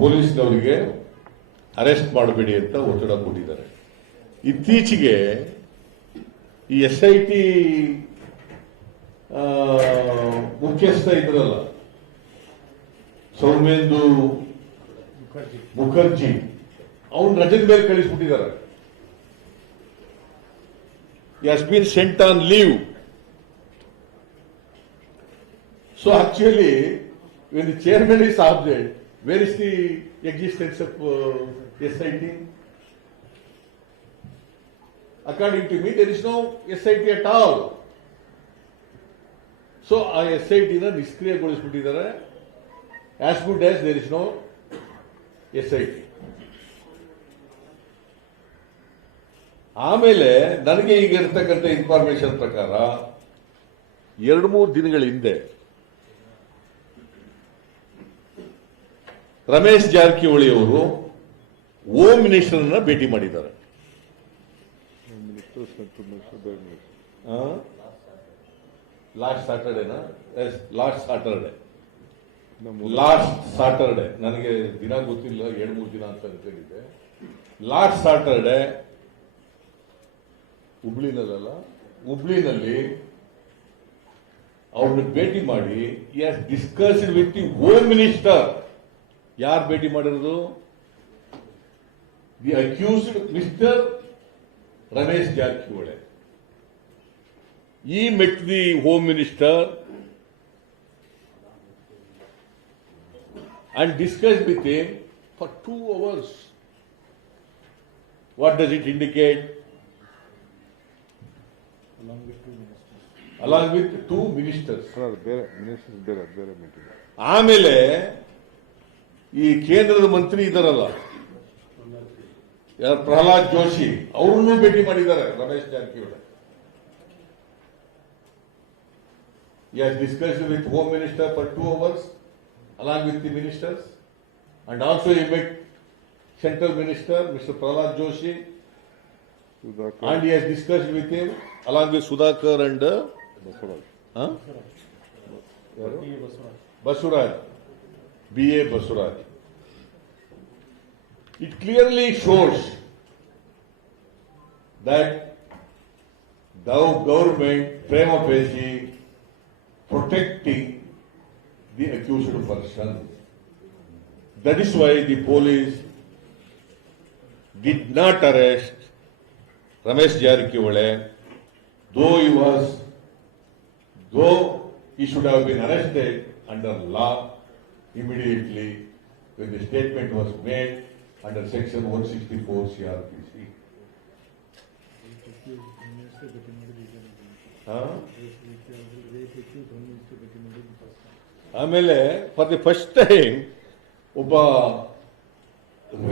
ಪೊಲೀಸ್ನವರಿಗೆ ಅರೆಸ್ಟ್ ಮಾಡಬೇಡಿ ಅಂತ ಒತ್ತಡ ಕೊಟ್ಟಿದ್ದಾರೆ. ಇತ್ತೀಚೆಗೆ ಈ SIT ಮುಖ್ಯಸ್ಥ ಇದ್ರಲ್ಲ ಸೌಮೇಂದು ಮುಖರ್ಜಿ, ಅವನು ರಜದ ಮೇಲೆ ಕಳಿಸ್ಬಿಟ್ಟಿದ್ದಾರೆ. He has been sent on leave. So actually, when the chairman is absent, where is the existence of SIT? According to me, there is no SIT at all. So ಆ SIT ನ ನಿಷ್ಕ್ರಿಯಗೊಳಿಸಿಬಿಟ್ಟಿದ್ದಾರೆ. As good as there is no SIT. ಆಮೇಲೆ ನನಗೆ ಈಗ ಇರತಕ್ಕಂಥ information ಪ್ರಕಾರ 2-3 ದಿನಗಳ ಹಿಂದೆ ರಮೇಶ್ ಜಾರಕಿಹೊಳಿ ಅವರು ಹೋಮ್ ಮಿನಿಸ್ಟರ್ನ ಭೇಟಿ ಮಾಡಿದ್ದಾರೆ. ಲಾಸ್ಟ್ ಸಾಟರ್ಡೆ ನನಗೆ ದಿನ ಗೊತ್ತಿಲ್ಲ, 2-3 ದಿನ ಅಂತ ಅನ್ಕೊಂಡಿದ್ದೆ. ಲಾಸ್ಟ್ ಸಾಟರ್ಡೆ ಹುಬ್ಳಿನಲ್ಲಿ ಅವ್ರನ್ನ ಭೇಟಿ ಮಾಡಿ he has discussed with the home minister. ಯಾರು ಭೇಟಿ ಮಾಡಿರೋದು? The accused mister Ramesh Jarkiholi. He met the Home Minister and discussed with him for 2 hours. What does it indicate? Along with two ministers. ಅಲ್ಲ, ಬೇರೆ ministers ಬೇರೆ meeting. ಆಮೇಲೆ ಈ ಕೇಂದ್ರದ ಮಂತ್ರಿ ಇದ್ದಾರಲ್ಲ, ಯಾರು ಪ್ರಹ್ಲಾದ್ ಜೋಶಿ, ಅವ್ರನ್ನೂ ಭೇಟಿ ಮಾಡಿದ್ದಾರೆ Ramesh Jarkiholi. He has discussed with Home Minister for 2 hours along with the ministers, and also he met Central Minister Mr. Prahlad Joshi, Sudhakar, and he has discussed with him along with Sudhakar and Basavaraj. huh? Basuraj, B.A. Basuraj. It clearly shows that the government prima facie protecting the accused person. That is why the police did not arrest Ramesh Jarrakiholy, though he should have been arrested under law immediately when the statement was made under section 164 CRPC. ಆಮೇಲೆ for the first time ಒಬ್ಬ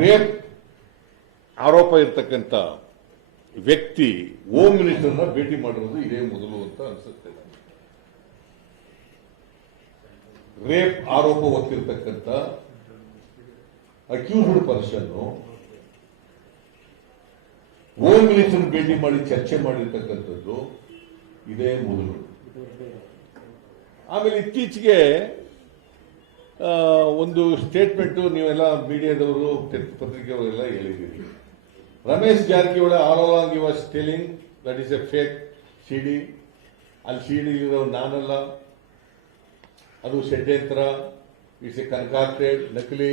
rape ಆರೋಪ ಇರ್ತಕ್ಕಂಥ ವ್ಯಕ್ತಿ home ಮಿನಿಸ್ಟರ್ನ ಭೇಟಿ ಮಾಡಿರೋದು ಇದೇ ಮೊದಲು ಅಂತ ಅನ್ಸುತ್ತೆ. ರೇಪ್ ಆರೋಪ ಹೊತ್ತಿರ್ತಕ್ಕಂಥ ಅಕ್ಯೂಸ್ಡ್ ಪರ್ಸನ್ ಹೋಮ್ ಮಿನಿಸ್ಟರ್ ಭೇಟಿ ಮಾಡಿ ಚರ್ಚೆ ಮಾಡಿರ್ತಕ್ಕಂಥದ್ದು ಇದೇ ಮೊದಲು. ಆಮೇಲೆ ಇತ್ತೀಚೆಗೆ ಒಂದು ಸ್ಟೇಟ್ಮೆಂಟ್ ನೀವೆಲ್ಲ ಮೀಡಿಯಾದವರು ಪತ್ರಿಕೆಯವರೆಲ್ಲ ಹೇಳಿದ್ದೀರಿ. Ramesh Jarkiholi all along you was telling that is a fake CD, ಅಲ್ಲಿ ಸಿಡಿ ಇರೋ ನಾನಲ್ಲ, ಅದು ಷಡ್ಯಂತ್ರ, ಇಟ್ಸ್ ಎ ಕನ್ಕಾಕ್ಟೆಡ್, ನಕಲಿ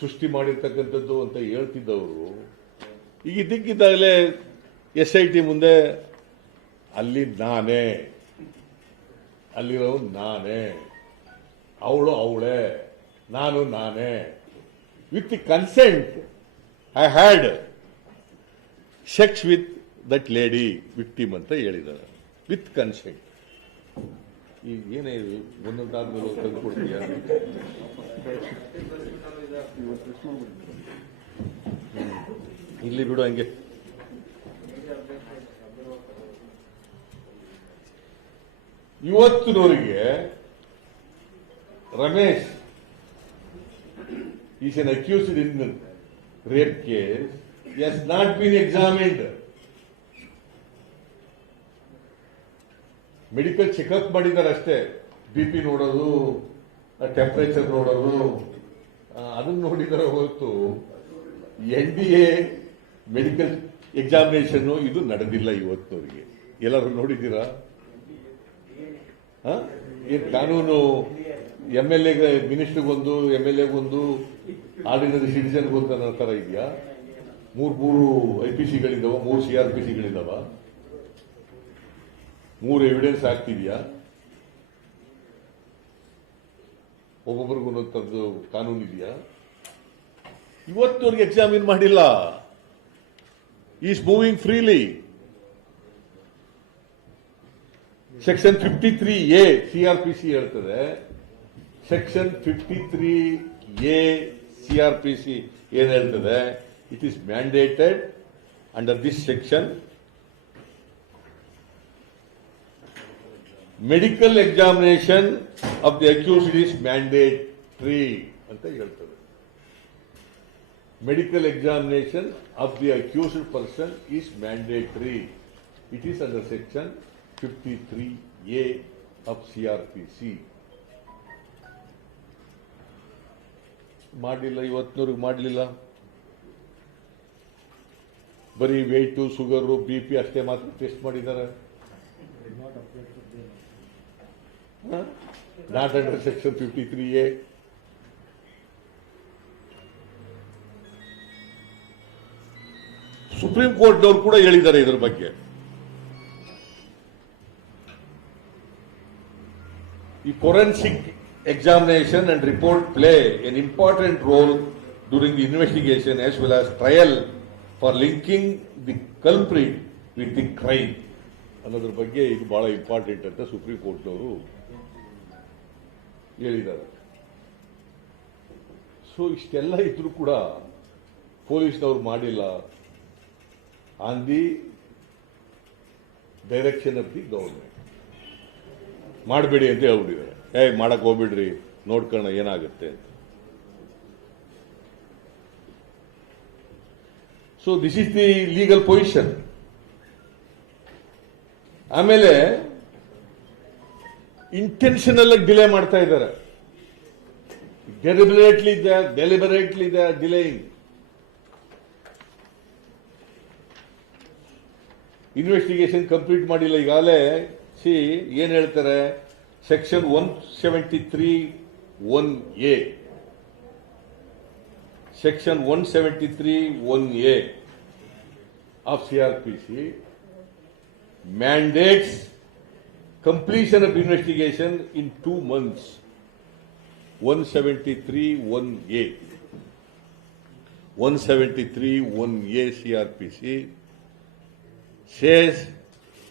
ಸೃಷ್ಟಿ ಮಾಡಿರ್ತಕ್ಕಂಥದ್ದು ಅಂತ ಹೇಳ್ತಿದ್ದವರು ಈಗ ಇದ್ದಕ್ಕಿದ್ದಾಗಲೇ SIT ಮುಂದೆ ಅಲ್ಲಿ ನಾನೇ, ಅಲ್ಲಿರೋ ನಾನೇ, ಅವಳು ಅವಳೇ, ನಾನು ನಾನೇ, with the consent I had sex with that lady victim ಅಂತ ಹೇಳಿದ್ದಾರೆ, ವಿತ್ ಕನ್ಸೆಂಟ್. ಈಗ ಏನೇ ಒಂದೊಂದಾದ್ಮೇಲೆ ತಂದು ಕೊಡ್ತೀಯ? ಇಲ್ಲಿ ಬಿಡು ಹಂಗೆ. ಇವತ್ತಿನವರಿಗೆ Ramesh is an accused in rape case, he has not been examined. Medical checkup ಮಾಡಿದ್ದಾರೆ ಅಷ್ಟೇ, BP ನೋಡೋದು, ಟೆಂಪರೇಚರ್ ನೋಡೋದು, ಅದನ್ನು ನೋಡಿದರೆ ಹೊರತು NDA ಮೆಡಿಕಲ್ ಎಕ್ಸಾಮಿನೇಷನ್ ಇದು ನಡೆದಿಲ್ಲ ಇವತ್ತಿನವರಿಗೆ. ಎಲ್ಲರೂ ನೋಡಿದ್ದೀರಾ? ಏನ್ ಕಾನೂನು MLA ಮಿನಿಸ್ಟರ್ಗೊಂದು, MLAಗೊಂದು, ಆರ್ಡಿನರಿ ಸಿಟಿಸನ್ಗೊಂದು ಅನ್ನೋ ತರ ಇದೆಯಾ? ಮೂರು IPCಗಳಿದ್ದಾವ, 3 CRPCಗಳಿದ್ದಾವ, 3 ಎವಿಡೆನ್ಸ್ ಆಗ್ತಿದ್ಯಾ? ಒಬ್ಬೊಬ್ಬರಿಗೂ ಒಂದೊಂದು ಕಾನೂನು ಇದೆಯಾ? ಇವತ್ತವರೆಗೆ ಎಕ್ಸಾಮಿನ್ ಮಾಡಿಲ್ಲ. Is moving freely. Section 53A CRPC ಹೇಳ್ತದೆ, ಸೆಕ್ಷನ್ 53A CRPC ಏನ್ ಹೇಳ್ತದೆ, it is mandated under this section. Medical examination of the accused is mandatory ಅಂತ ಹೇಳ್ತದೆ. Medical examination of the accused person is mandatory. It is under section 53A of CRPC. ಮಾಡಲಿಲ್ಲ, ಇವತ್ತಿನವ್ರಿಗೆ ಮಾಡಲಿಲ್ಲ. ಬರೀ weight, sugar, BP ಅಷ್ಟೇ ಮಾತ್ರ test ಮಾಡಿದ್ದಾರೆ. Not under section 53A. Supreme ಕೋರ್ಟ್ನವರು ಕೂಡ ಹೇಳಿದ್ದಾರೆ ಇದರ ಬಗ್ಗೆ. ಈ forensic examination and report play an important role during the investigation as well as trial for linking the culprit with the crime ಅನ್ನೋದ್ರ ಬಗ್ಗೆ ಇದು ಬಹಳ ಇಂಪಾರ್ಟೆಂಟ್ ಅಂತ ಸುಪ್ರೀಂ ಕೋರ್ಟ್ನವರು ಹೇಳಿದ್ದಾರೆ. ಸೊ ಇಷ್ಟೆಲ್ಲ ಇದ್ರೂ ಕೂಡ ಪೊಲೀಸ್ನವ್ರು ಮಾಡಿಲ್ಲ on the direction of the government. ಮಾಡಬೇಡಿ ಅಂತ ಹೇಳ್ಬಿಟ್ಟಿದ್ದಾರೆ. ಮಾಡಕ್ ಹೋಗ್ಬಿಡ್ರಿ, ನೋಡ್ಕೊಳ್ಳೋಣ ಏನಾಗುತ್ತೆ ಅಂತ. So this is the legal position. ಆಮೇಲೆ ಇಂಟೆನ್ಷನಲ್ ಆಗಿ ಡಿಲೇ ಮಾಡ್ತಾ ಇದ್ದಾರೆ. Deliberately they are delaying. Investigation complete ಮಾಡಿಲ್ಲ. ಈಗಾಗಲೇ ಏನ್ ಹೇಳ್ತಾರೆ, section 173(1)(a section 173(1)(a of CRPC mandates completion of investigation in 2 months. 173(1)(a 173(1)(a CRPC says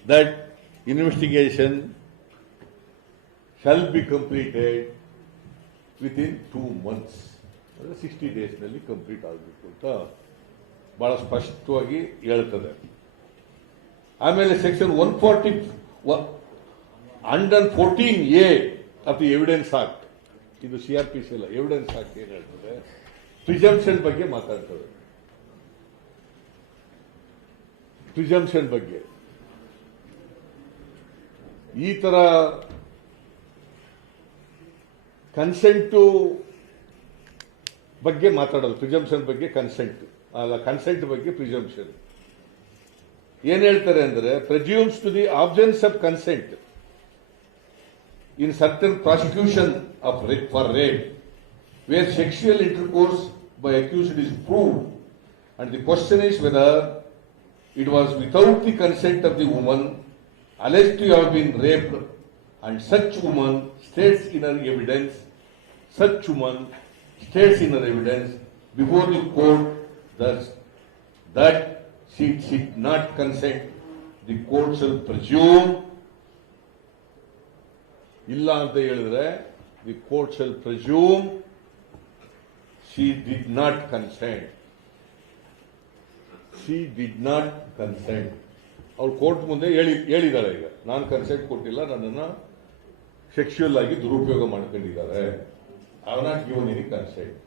that investigation shall be completed within 2 months. 60 days ನಲ್ಲಿ complete ಆಗಬೇಕು ಅಂತ ಬಹಳ ಸ್ಪಷ್ಟವಾಗಿ ಹೇಳ್ತದೆ. ಆಮೇಲೆ section 114(a) of the evidence act, ಇದು CRPC ಅಲ್ಲ, evidence act ಏನ್ ಹೇಳ್ತದೆ, ಪ್ರಿಸಂಪ್ಷನ್ ಬಗ್ಗೆ ಮಾತಾಡ್ತದೆ. ಪ್ರಿಸಂಪ್ಷನ್ ಬಗ್ಗೆ ಈ ತರ ಕನ್ಸೆಂಟು ಬಗ್ಗೆ ಮಾತಾಡೋದು. ಪ್ರಿಸಂಪ್ಷನ್ ಬಗ್ಗೆ ಕನ್ಸೆಂಟ್ ಅಲ್ಲ, ಕನ್ಸೆಂಟ್ ಬಗ್ಗೆ ಪ್ರಿಸಂಪ್ಷನ್. ಏನ್ ಹೇಳ್ತಾರೆ ಅಂದ್ರೆ, presumes to the absence of consent in certain prosecution of rape for rape where sexual intercourse by accused is proved, and the question is whether it was without the consent of the woman alleged to have been raped, and such woman states in her evidence before the court that she did not consent, the court shall presume. ಇಲ್ಲ ಅಂತ ಹೇಳಿದ್ರೆ the court shall presume she did not consent. ಅವ್ರು court ಮುಂದೆ ಹೇಳಿದಾಳೆ, ಈಗ ನಾನು consent ಕೊಟ್ಟಿಲ್ಲ, ನನ್ನನ್ನು sexual ಆಗಿ ದುರುಪಯೋಗ ಮಾಡ್ಕೊಂಡಿದ್ದಾರೆ, I have not given any consent.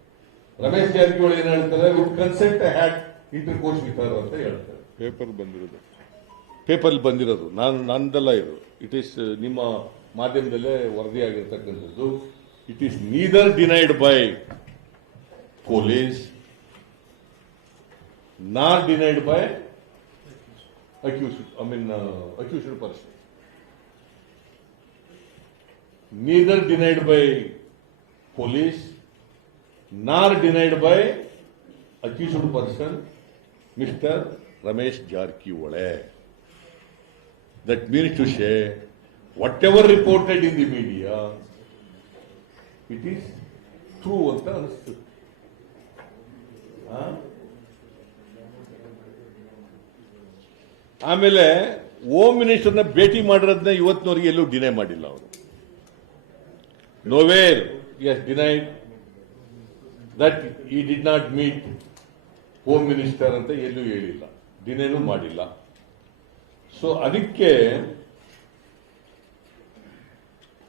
Ramesh Jarkiholi ಏನ್ ಹೇಳ್ತಾರೆ, with consent I had intercourse with her ಅಂತ ಹೇಳ್ತಾರೆ. ಪೇಪರ್ ಬಂದಿರೋದು ನಂದಲ್ಲ ಇದು, ಇಟ್ ಈಸ್ ನಿಮ್ಮ ಮಾಧ್ಯಮದಲ್ಲೇ ವರದಿಯಾಗಿರ್ತಕ್ಕಂಥದ್ದು. It is neither denied by police not denied by accused person. Neither denied by police nor denied by accused person, Mr. Ramesh Jarkiwale. That means to say, whatever reported in the media, it is true ಅಂತ ಅನಿಸ್ತದೆ. ಆಮೇಲೆ home ಮಿನಿಸ್ಟರ್ನ ಭೇಟಿ ಮಾಡಿರೋದನ್ನ ಇವತ್ತಿನವರೆಗೆ ಎಲ್ಲೂ deny ಮಾಡಿಲ್ಲ ಅವರು. Nowhere S denied that ಈ did not meet home minister ಅಂತ ಎಲ್ಲೂ ಹೇಳಿಲ್ಲ, ಡಿನೈನೂ ಮಾಡಿಲ್ಲ. ಸೊ ಅದಕ್ಕೆ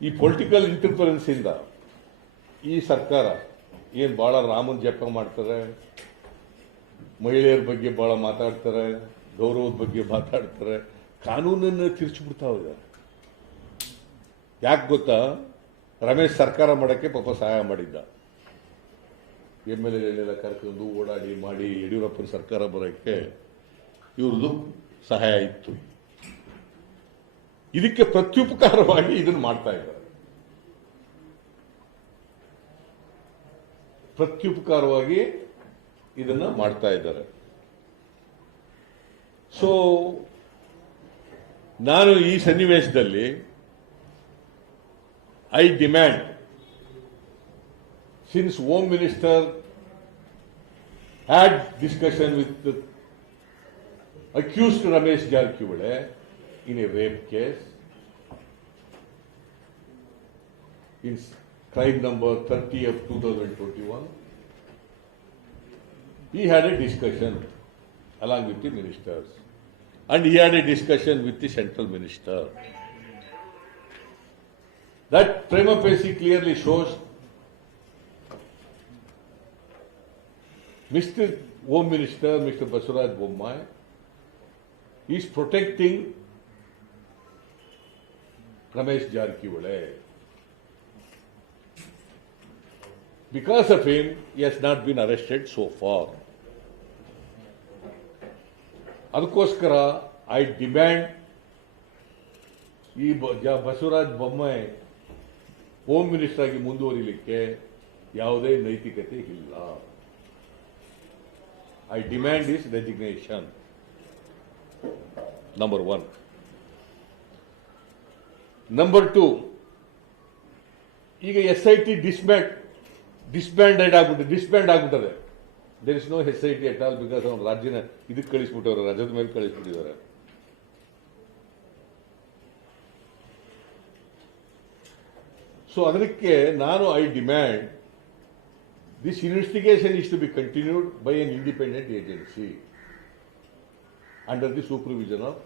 ಈ ಪೊಲಿಟಿಕಲ್ ಇಂಟರ್ಫರೆನ್ಸ್ ಇಂದ ಈ ಸರ್ಕಾರ ಏನ್ ಬಹಳ ರಾಮನ್ ಜಪ ಮಾಡ್ತಾರೆ, ಮಹಿಳೆಯರ ಬಗ್ಗೆ ಬಹಳ ಮಾತಾಡ್ತಾರೆ, ಗೌರವದ ಬಗ್ಗೆ ಮಾತಾಡ್ತಾರೆ, ಕಾನೂನನ್ನು ತಿರ್ಚಿಬಿಡ್ತಾ ಇದ್ದಾರೆ. ಯಾಕೆ ಗೊತ್ತಾ, ರಮೇಶ್ ಸರ್ಕಾರ ಮಾಡಕ್ಕೆ ಪಾಪ ಸಹಾಯ ಮಾಡಿದ್ದ, MLA ಕರ್ಕೊಂಡು ಓಡಾಡಿ ಮಾಡಿ ಯಡಿಯೂರಪ್ಪನ ಸರ್ಕಾರ ಬರೋಕ್ಕೆ ಇವ್ರದ್ದು ಸಹಾಯ ಇತ್ತು. ಇದಕ್ಕೆ ಪ್ರತ್ಯುಪಕಾರವಾಗಿ ಇದನ್ನು ಮಾಡ್ತಾ ಇದ್ದಾರೆ. ಪ್ರತ್ಯುಪಕಾರವಾಗಿ ಇದನ್ನ ಮಾಡ್ತಾ ಇದ್ದಾರೆ. ಸೊ ನಾನು ಈ ಸನ್ನಿವೇಶದಲ್ಲಿ I demand, since home minister had discussion with accused Ramesh Jarkiwale in a rape case in crime number 30 of 2021. He had a discussion along with the ministers, and he had a discussion with the central minister. That prima facie clearly shows Mr. Home Minister, Mr. Basuraj Bommai, is protecting Ramesh Jarkiwale. Because of him, he has not been arrested so far. ಅದಕ್ಕೋಸ್ಕರ I demand ಈ Basavaraj Bommai home minister ಆಗಿ ಮುಂದುವರಿಲಿಕ್ಕೆ ಯಾವುದೇ ನೈತಿಕತೆ ಇಲ್ಲ. I demand is resignation. Number 1. Number 2, ಈಗ SIT disband ಆಗ್ಬಿಟ್ಟದೆ. There is no SIT at all, because ಅವ್ನು ರಾಜ್ಯನ ಇದಕ್ಕೆ ಕಳಿಸ್ಬಿಟ್ಟವ್ರೆ, ರಜದ ಮೇಲೆ ಕಳಿಸ್ಬಿಟ್ಟಿದ್ದಾರೆ. ಸೊ ಅದಕ್ಕೆ ನಾನು I demand this investigation is to be continued by an independent agency under the supervision of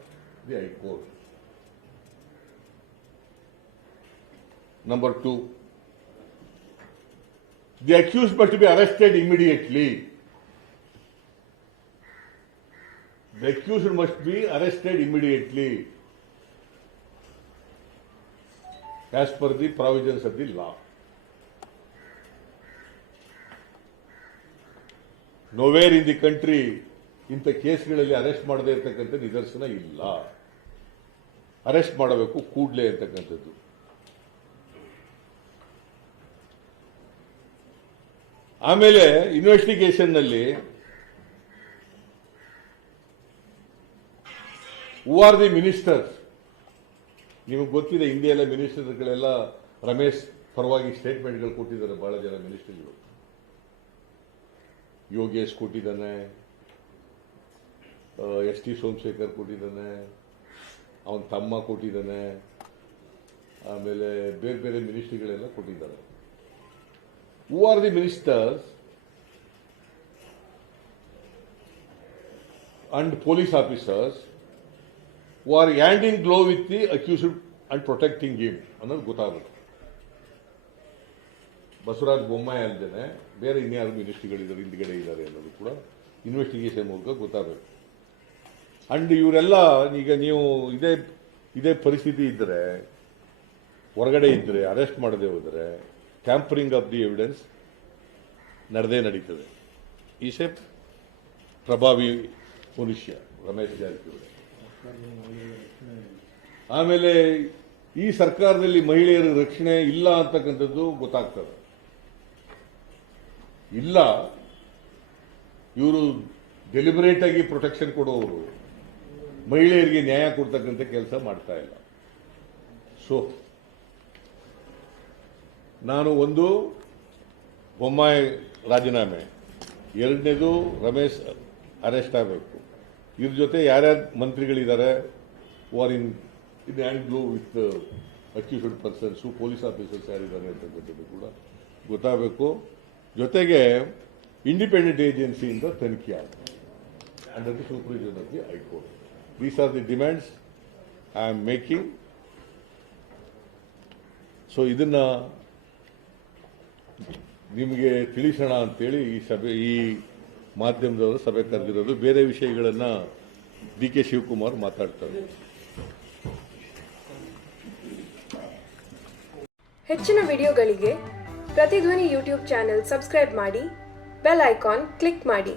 the high court. Number 2, the accused must be arrested immediately. The accused must be arrested immediately as per the provisions of the law. Nowhere in the country ಇಂಥ ಕೇಸ್ಗಳಲ್ಲಿ arrest ಮಾಡದೇ ಇರತಕ್ಕಂಥ ನಿದರ್ಶನ ಇಲ್ಲ. Arrest ಮಾಡಬೇಕು ಕೂಡಲೇ ಅಂತಕ್ಕಂಥದ್ದು. ಆಮೇಲೆ investigation ನಲ್ಲಿ ಹೂ ಆರ್ ದಿ ಮಿನಿಸ್ಟರ್ಸ್? ನಿಮಗೆ ಗೊತ್ತಿದೆ, ಇಂಡಿಯಾ ಮಿನಿಸ್ಟರ್ಗಳೆಲ್ಲ ರಮೇಶ್ ಪರವಾಗಿ ಸ್ಟೇಟ್ಮೆಂಟ್ಗಳು ಕೊಟ್ಟಿದ್ದಾರೆ. ಬಹಳ ಜನ ಮಿನಿಸ್ಟರ್ಗಳು, ಯೋಗೇಶ್ ಕೊಟ್ಟಿದ್ದಾನೆ, ST ಸೋಮಶೇಖರ್ ಕೊಟ್ಟಿದ್ದಾನೆ, ಅವನ ತಮ್ಮ ಕೊಟ್ಟಿದ್ದಾನೆ, ಆಮೇಲೆ ಬೇರೆ ಬೇರೆ ಮಿನಿಸ್ಟ್ರಿಗಳೆಲ್ಲ ಕೊಟ್ಟಿದ್ದಾರೆ. Who are the ministers and police officers who are hand in glove with the accused and protecting him ಅನ್ನೋದು ಗೊತ್ತಾಗುತ್ತೆ. ಬಸವರಾಜ ಬೊಮ್ಮಾಯಿ ಅಲ್ಲದೆ ಬೇರೆ ಇನ್ಯಾರು ಮಿನಿಸ್ಟ್ರಿಗಳಿದ್ದಾರೆ, ಹಿಂದ್ಗಡೆ ಇದ್ದಾರೆ ಅನ್ನೋದು ಕೂಡ ಇನ್ವೆಸ್ಟಿಗೇಷನ್ ಮೂಲಕ ಗೊತ್ತಾಗಬೇಕು. ಅಂಡ್ ಇವರೆಲ್ಲ ಈಗ ನೀವು ಇದೇ ಪರಿಸ್ಥಿತಿ ಇದ್ದರೆ, ಹೊರಗಡೆ ಇದ್ದರೆ, ಅರೆಸ್ಟ್ ಮಾಡದೆ ಹೋದರೆ ಟ್ಯಾಂಪರಿಂಗ್ ಆಫ್ ದಿ ಎವಿಡೆನ್ಸ್ ನಡೆದೇ ನಡೀತದೆ. ಈಸ್ ಎ ಪ್ರಭಾವಿ ಮನುಷ್ಯ ರಮೇಶ್ ಜಾರಕಿಹೊಳಿ. ಆಮೇಲೆ ಈ ಸರ್ಕಾರದಲ್ಲಿ ಮಹಿಳೆಯರ ರಕ್ಷಣೆ ಇಲ್ಲ ಅಂತಕ್ಕಂಥದ್ದು ಗೊತ್ತಾಗ್ತದೆ. ಇಲ್ಲ, ಇವರು ಡೆಲಿಬರೇಟ್ ಆಗಿ ಪ್ರೊಟೆಕ್ಷನ್ ಕೊಡೋರು ಮಹಿಳೆಯರಿಗೆ ನ್ಯಾಯ ಕೊಡ್ತಕ್ಕಂಥ ಕೆಲಸ ಮಾಡ್ತಾ ಇಲ್ಲ. ಸೊ ನಾನು ಒಂದು, ಬೊಮ್ಮಾಯಿ ರಾಜೀನಾಮೆ, ಎರಡನೇದು ರಮೇಶ್ ಅರೆಸ್ಟ್ ಆಗಬೇಕು. ಇದ್ರ ಜೊತೆ ಯಾರ್ಯಾರು ಮಂತ್ರಿಗಳಿದ್ದಾರೆ who are in hand glove with accused persons, police officers ಯಾರಿದ್ದಾರೆ ಅಂತಕ್ಕಂಥದ್ದು ಕೂಡ ಗೊತ್ತಾಗಬೇಕು. ಜೊತೆಗೆ ಇಂಡಿಪೆಂಡೆಂಟ್ ಏಜೆನ್ಸಿಯಿಂದ ತನಿಖೆ ಆಗಬೇಕು under the supervision of the high court. These are the demands I am making. So ಇದನ್ನ ನಿಮಗೆ ತಿಳಿಸೋಣ ಅಂತೇಳಿ ಈ ಮಾಧ್ಯಮದವರು ಸಭೆ ಕರೆದಿರೋದು. ಬೇರೆ ವಿಷಯಗಳನ್ನು DK ಶಿವಕುಮಾರ್ ಮಾತಾಡ್ತಾರೆ. ಹೆಚ್ಚಿನ ವಿಡಿಯೋಗಳಿಗೆ ಪ್ರತಿಧ್ವನಿ ಯೂಟ್ಯೂಬ್ ಚಾನೆಲ್ ಸಬ್ಸ್ಕ್ರೈಬ್ ಮಾಡಿ, ಬೆಲ್ ಐಕಾನ್ ಕ್ಲಿಕ್ ಮಾಡಿ.